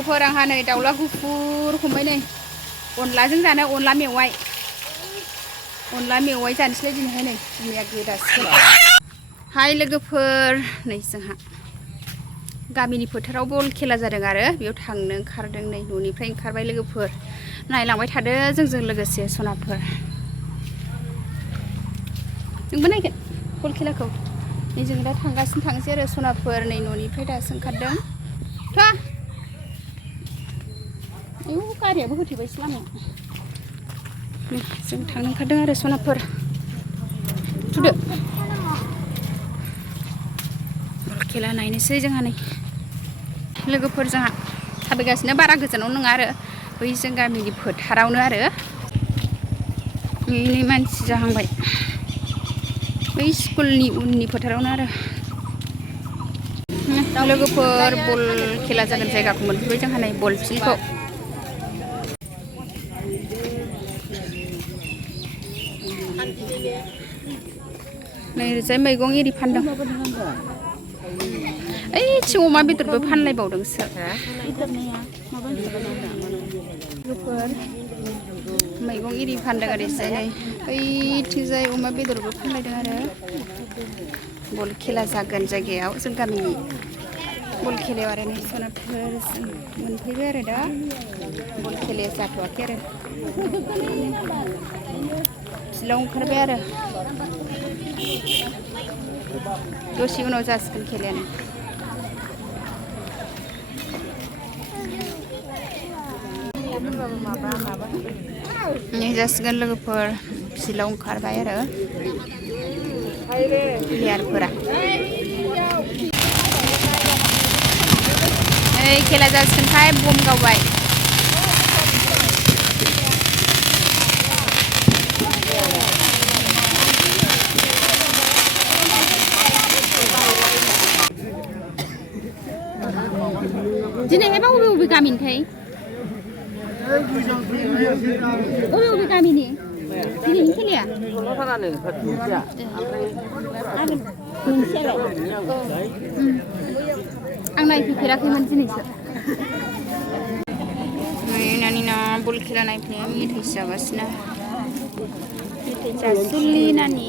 लोगोफोर आंहा नै दाउला गुफुर हमबाय नै अनलाजों जानो अनला मेवाइ जानोसैलाय दिनैहाय नै बिमाया गोदासिगोन हाय लोगोफोर नै जोंहा गामिनि फोथाराव बल खेला जादों आरो बेयाव थांनो ओंखारदों नै न'निफ्राय ओंखारबाय लोगोफोर नायलांबाय थादो जोंजों लोगोसे सनाफोर नोंबो नायगोन बल खेलाखौ नै जों दा थांगासिनो थांसै आरो सनाफोर नै न'निफ्राय दासो ओंखारदों थ' आयौ गारियाबो होथेबायसो लामायाव जों थांनो ओंखारदों आरो सनाफोर थुदो बल खेला नायनोसै जोंहा नै लोगोफोर जोंहा थाबायगासिनो बारा गोजानाव नङा आरो बै जों गामिनि फोथारावनो आरो नै मानसि जाहांबाय बै स्कुलनि उननि फोथारावनो आरो लोगोफोर बल खेला जागोन जायगाखौ मोनफैबाय जोंहा नै बल फिल्डखौ नै ओरैजाय मैगं एरि फानदों ओइथिं अमा बेदरबो फानलायबावदोंसो लोगोफोर मैगं एरि फानदों ओरैजाय नै ओइथिंजाय अमा बेदरबो फानलायदों आरो बल खेला जागोन जायगायाव जों गामिनि बल खेलायाव आरो नै सनाफोर मोनफैबाय आरो दा बल खेलाया जाथ'वाखै आरो फिल्डआव ओंखारबाय आरो दसे उनाव जासिगोन खेलायानो नै जासिगोन लोगोफोर फिल्डआव ओंखारबाय आरो प्लेयारफोरा नै खेला जासिगोनखाय बम गावबाय दिनैहायबा बबे गामिनिथाय बबे गामिनि दिनैनि खेलाया आं नायफैफेराखैमोन दिनैसो नानिना बल खेला नायफैनाया मेथाइसो जागासिनो मेथाइ जासुलि नानि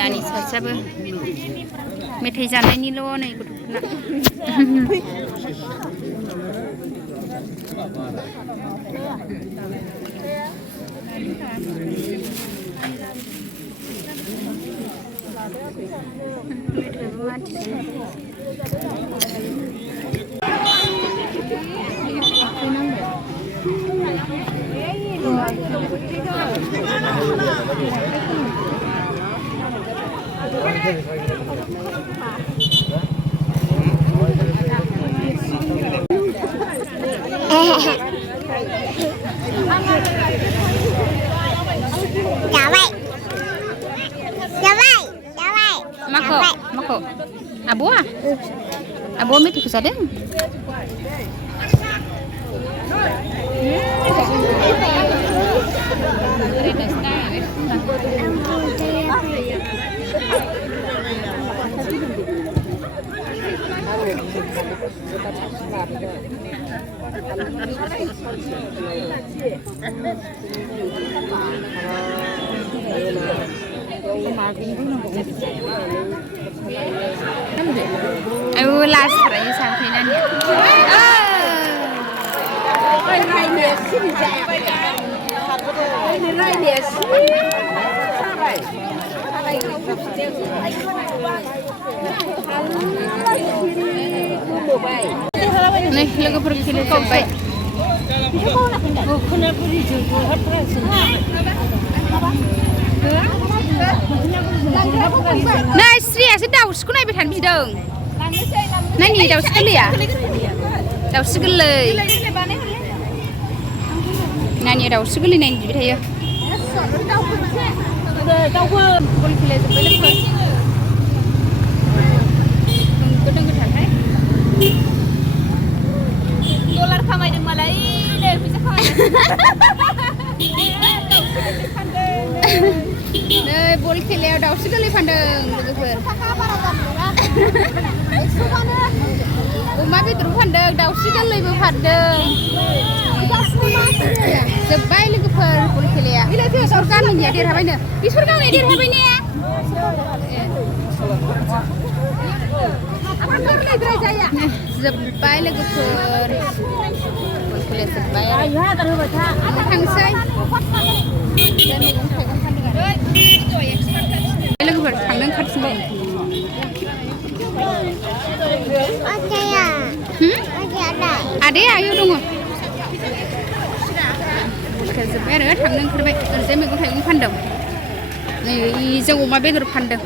नानि सासेयाबो मेथाइ जानायनिल' नै गथ'फोरना Mako, Abo metu kesadeng. Ayo las raya sampai nanya. Nih, lagu pergi kau baik. Nah, Sri asih daus, ku naik berhan bidang. Nah, ni daus sekali ya? Daus sekali. Nah, ni daus sekali nih di bidang ya. Tahu boleh pilih sebelum kau. Kedeng kedeng kan? Dolar kamai di Malai, deh bisa kamai. Nih, bol खेलायाव दाउस्रि गोरलै फानदों लोगोफोर। बेदर फानदों दाउस्रि गोरलैबो फानदों जोब्बाय लोगोफोर बल खेलाया बिसोर गामिनिया देरहाबायनो बिसोर गावनिया देरहाबाय ने जोब्बाय लोगोफोर बल खेलाया जोब्बाय थांसै मैगं थाइगं फानदों लोगोफोर थांनो ओंखारफिनबाय आदै आयौ दङ जोब्बाय आरो थांनो ओंखारबाय ओरैजाय मैगं थाइगं फानदों नै जों अमा बेदर फानदों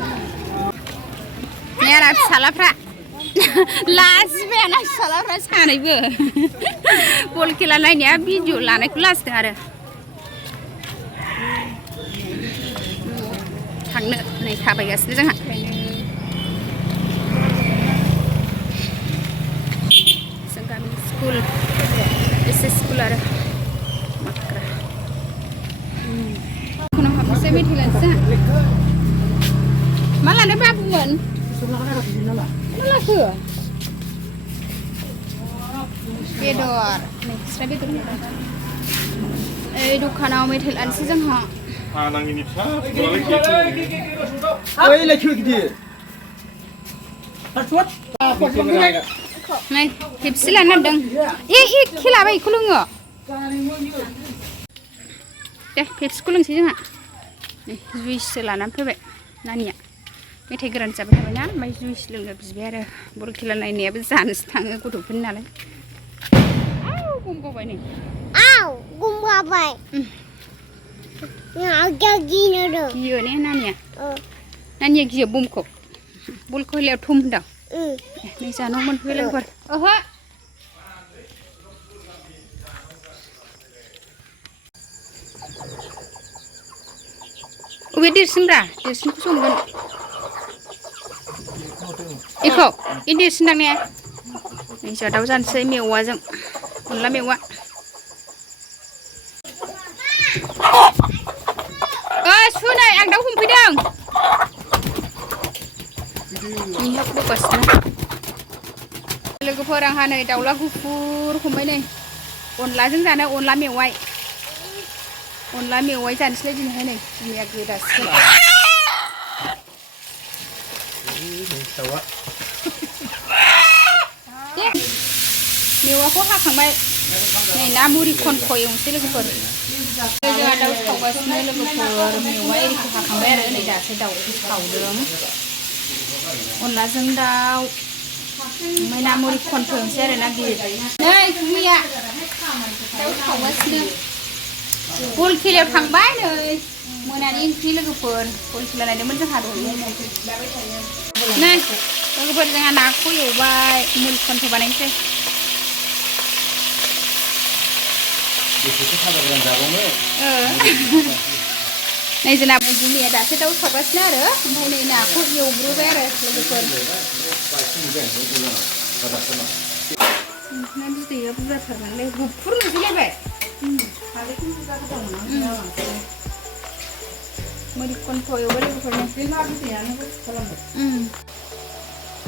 नै आरो फिसालाफ्रा लाजिबायाना फिसालाफ्रा सानैबो बल खेला नायनाया भिडिअ लानायखौ लाजिदों आरो थांनो नै थाबायगासिनो जोंहा जों गामिनि स्कुल एसे स्कुल आरो माक्रा उनाव हाबनोसै मेथाइ लानोसै मा लानो बाबुमोन मा लाखो बेदर नोंस्रा बेदर ओइ दखानाव मेथाइ लानोसै जोंहा नै खेबसे लानो नागिरदों ए खेला बायखौ लोङो दे पेप्सिखौ लोंसै जोंहा नै जुइससो लानानै फैबाय नानिया मेथाइ गोरान जाबाय थाबायना ओमफ्राय जुइस लोंनो बिबाय आरो बल खेला नायनायाबो जानोसो थाङो गथ'फोरनि नालाय आव गमबावबाय नै आव गमबावबाय गियो ने नानिया गियो बमखौ बल खेलायाव थुम होनदां नै जानाव मोनफैबाय लोगोफोर ओहो अबे देरसिनब्रा देरसिनखौ संगोन बेखौ बे देरसिन दां ने नै जोंहा दाउ जानोसै मेवाजों अनला मेवा सुनै आं दाउ हमफैदों निहाब बगासिनो लोगोफोर आंहा नै दाउला गुफुर हमबाय नै अनलाजों जानो अनला मेवाइ जानोसैलाय दिनैहाय नै बिमाया गोदासिगोन मेवाखौ हाखांबाय नै ना मुरि खन्थ' एवनोसै लोगोफोर जोंहा दाउ सावगासिनो लोगोफोर मेवा एरिखौ हाखांबाय आरो नै दासो दाउखौ सावदों अनलाजों दाउ ओमफ्राय ना मुरि खन्थ' एवनोसै आरो ना गिदिर नै गुमैया दाउ सावगासिनो बल खेलायाव थांबाय नै मोनानि ओंख्रि लोगोफोर बल खेला नायदोंमोन जोंहा दहाय नै लोगोफोर जोंहा नाखौ एवबाय मुरि खन्थ' बानायनोसै नै जोंना गुमैया दासो दाउ सावगासिनो आरो ओमफ्राय नै नाखौ एवग्रोबाय आरो लोगोफोर ना बिदैया बुरजाथारमोनलै गुफुर नुजोबलायबाय मुरि खन्थ' एवबाय लोगोफोरनो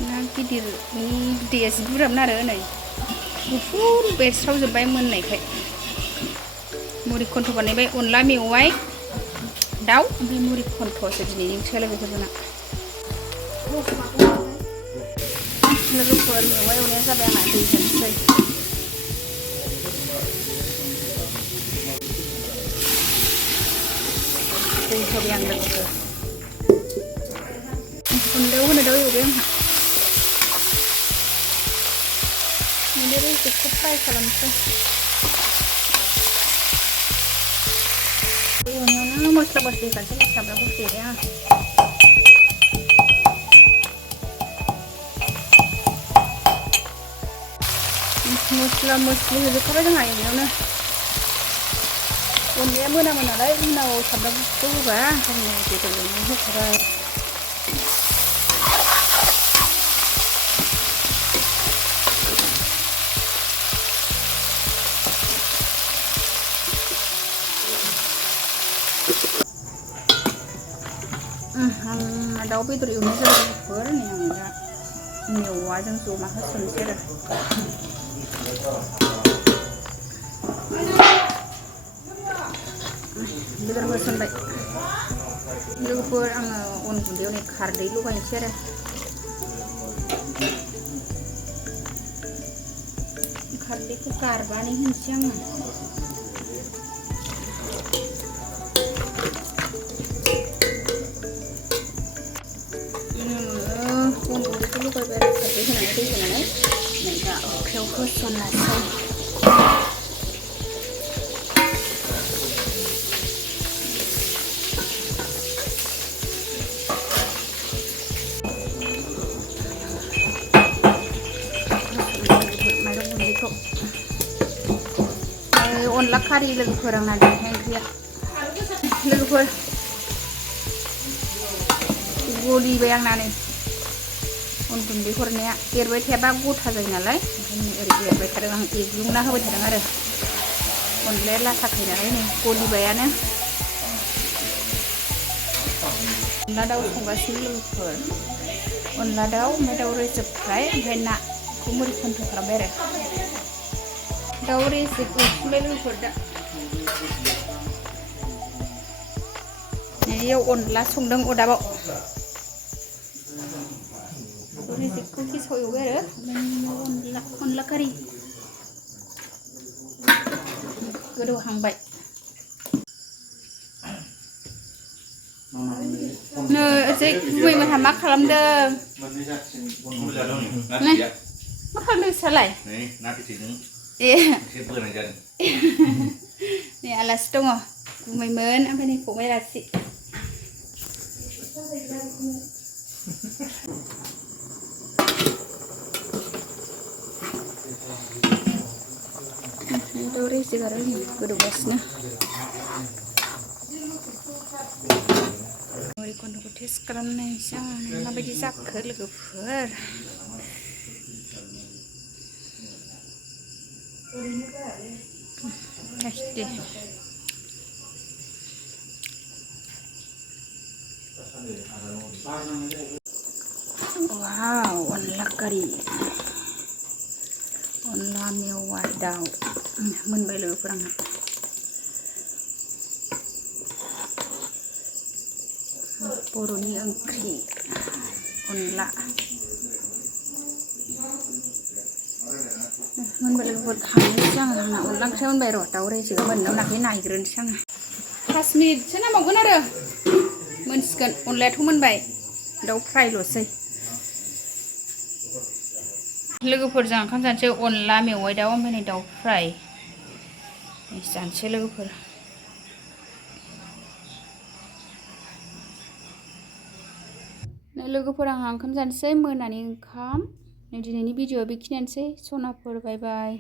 ना गिदिरनि बिदैया जि बुरजामोन आरो नै गुफुर बेरस्रावजोब्बाय मोननायखाय मुरि खन्थ' बानायबाय अनला मेवाइ दाउ ओमफ्राय मुरि खन्थ'सो दिनैनि ओंख्रिया लोगोफोर जोंना लोगोफोर मेवाइ एवनाया जाबाय आंना दै होनोसै दै होबाय आं लोगोफोर गुन्दैयाव होनो दाउ एवबाय आंहा गुन्दै रेजेकखौ फ्राय खालामसै एवनायावनो मस्ला मस्लि होखानोसै सामब्राम गुफुर देबाय आं मस्ला मस्लि होजोबखाबाय जोंहा एवनायावनो अनलाया मोनामो नालाय उनाव सामब्राम गुफुरखौ होबा जोंनि बेदर एवनायाव होखाबाय दाउ बेदर एवनाय जाबाय लोगोफोर नै आं दा मेवाजों जमा होसननोसै आरो बेदर होसनबाय लोगोफोर आङो अन गुन्दैयाव नै खारदै लगायनोसै आरो खारदैखौ गारबानै होनोसै आङो अन गुन्दैखौ लगायबाय आरो खारदै होनानै दै होनानै नै दा ओंख्रियाव होसननोसै अनला खारि लोगोफोर आंना दिनैहाय ओंख्रिया लोगोफोर गलिबाय आंना नै अन गुन्दै हरनाया एरबाय थायाबा गथा जायो नालाय ओंखायनो ओरै एरबाय थादों आं एग्लुंना होबाय थादों आरो अनलाया लाथाखायो नालाय नै गलिबायानो अनला दाउ संगासिनो लोगोफोर अनला दाउ ओमफ्राय दाउ रोसोब फ्राय ओमफ्राय नाखौ मुरि खन्थ खालामबाय आरो दाउ रेसिपि संबाय लोगोफोर दा नैयाव अनला संदों अरदाबाव रेसिपिखौ गेसाव एवबाय आरो अनला खारि गोदौहांबाय नै ओजै गुमैमोनहा मा खालामदों मा खालामदों नोंस्रालाय ए नै आलासि दङ गुमैमोन ओमफ्राय नै फंबाय आलासि दाउ रेसिपि आरो गोदौगासिनो मुरि खन्थखौ टेस्ट खालामनायसै आं माबायदि जाखो लोगोफोर टेस्टि वाव अनला खारि अनला मेवा दाउ मोनबाय लोगोफोर आंना बर'नि ओंख्रि अनला मोनबाय लोगोफोर खांनोसै आङो आंना अनला ओंख्रिया मोनबाय र' दाउ रेसिपि मोननो मोनाखै नायग्रोनोसै आङो 5 मिनिटसो नांबावगोन आरो मोनसिगोन अनलायाथ' मोनबाय दाउ फ्रायल'सै लोगोफोरजों ओंखाम जानोसै अनला मेवाइ दाउ ओमफ्राय नै दाउ फ्राय जानोसै लोगोफोर लोगोफोर आंहा ओंखाम जानोसै मोनानि ओंखाम दिनैनि भिडिअआ बेखिनियानोसै सनाफोर बाय बाय।